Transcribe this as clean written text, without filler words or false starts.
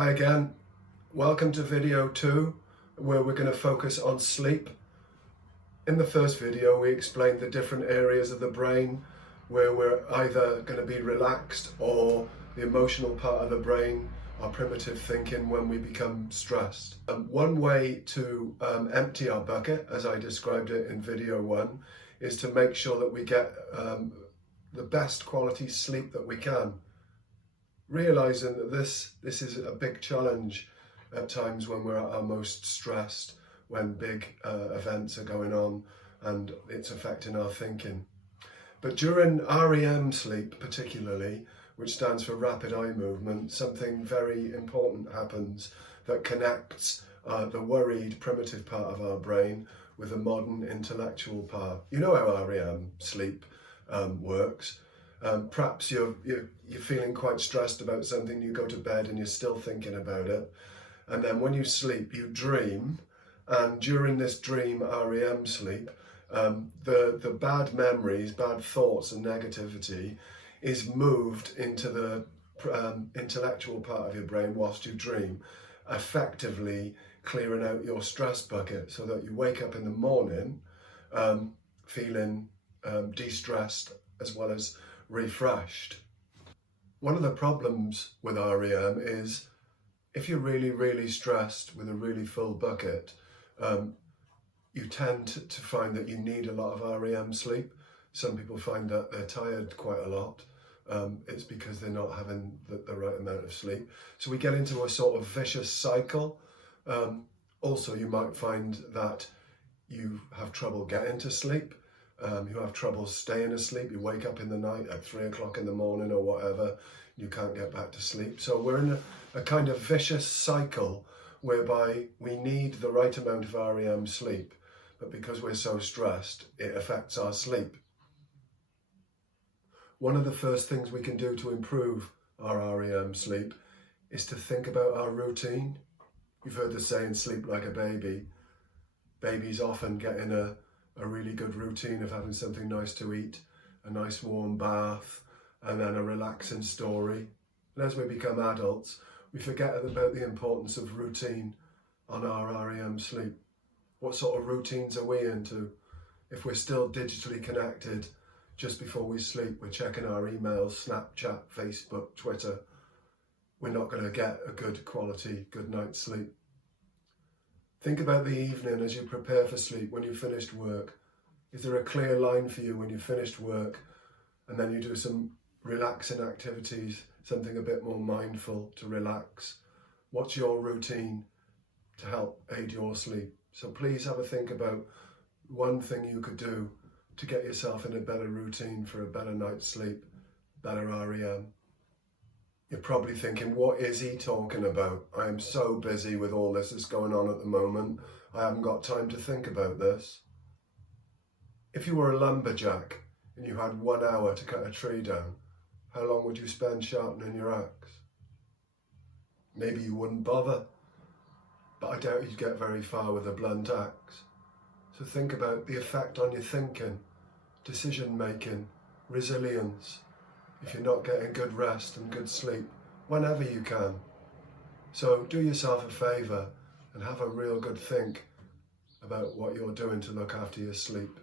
Hi again, welcome to video 2 where we're going to focus on sleep. In the first video we explained the different areas of the brain where we're either going to be relaxed or the emotional part of the brain, our primitive thinking, when we become stressed. One way to empty our bucket, as I described it in video 1, is to make sure that we get the best quality sleep that we can. Realizing that this is a big challenge at times when we're at our most stressed, when big events are going on and it's affecting our thinking. But during REM sleep particularly, which stands for rapid eye movement, something very important happens that connects the worried primitive part of our brain with the modern intellectual part. You know how REM sleep works. Perhaps you're feeling quite stressed about something, you go to bed and you're still thinking about it, and then when you sleep you dream, and during this dream REM sleep the bad memories, bad thoughts and negativity is moved into the intellectual part of your brain whilst you dream, effectively clearing out your stress bucket so that you wake up in the morning feeling de-stressed as well as refreshed. One of the problems with REM is if you're really stressed with a really full bucket, you tend to find that you need a lot of REM sleep. Some people find that they're tired quite a lot. It's because they're not having the right amount of sleep. So we get into a sort of vicious cycle. Also, you might find that you have trouble getting to sleep. You have trouble staying asleep, you wake up in the night at 3 o'clock in the morning or whatever, you can't get back to sleep. So we're in a kind of vicious cycle whereby we need the right amount of REM sleep, but because we're so stressed, it affects our sleep. One of the first things we can do to improve our REM sleep is to think about our routine. You've heard the saying, sleep like a baby. Babies often get in a really good routine of having something nice to eat, a nice warm bath, and then a relaxing story. And as we become adults, we forget about the importance of routine on our REM sleep. What sort of routines are we into? If we're still digitally connected, just before we sleep, we're checking our emails, Snapchat, Facebook, Twitter, we're not going to get a good quality, good night's sleep. Think about the evening as you prepare for sleep, when you've finished work. Is there a clear line for you when you've finished work and then you do some relaxing activities, something a bit more mindful to relax? What's your routine to help aid your sleep? So please have a think about one thing you could do to get yourself in a better routine for a better night's sleep, better REM. You're probably thinking, what is he talking about? I am so busy with all this that's going on at the moment. I haven't got time to think about this. If you were a lumberjack and you had 1 hour to cut a tree down, how long would you spend sharpening your axe? Maybe you wouldn't bother, but I doubt you'd get very far with a blunt axe. So think about the effect on your thinking, decision making, resilience, if you're not getting good rest and good sleep, whenever you can. So do yourself a favour and have a real good think about what you're doing to look after your sleep.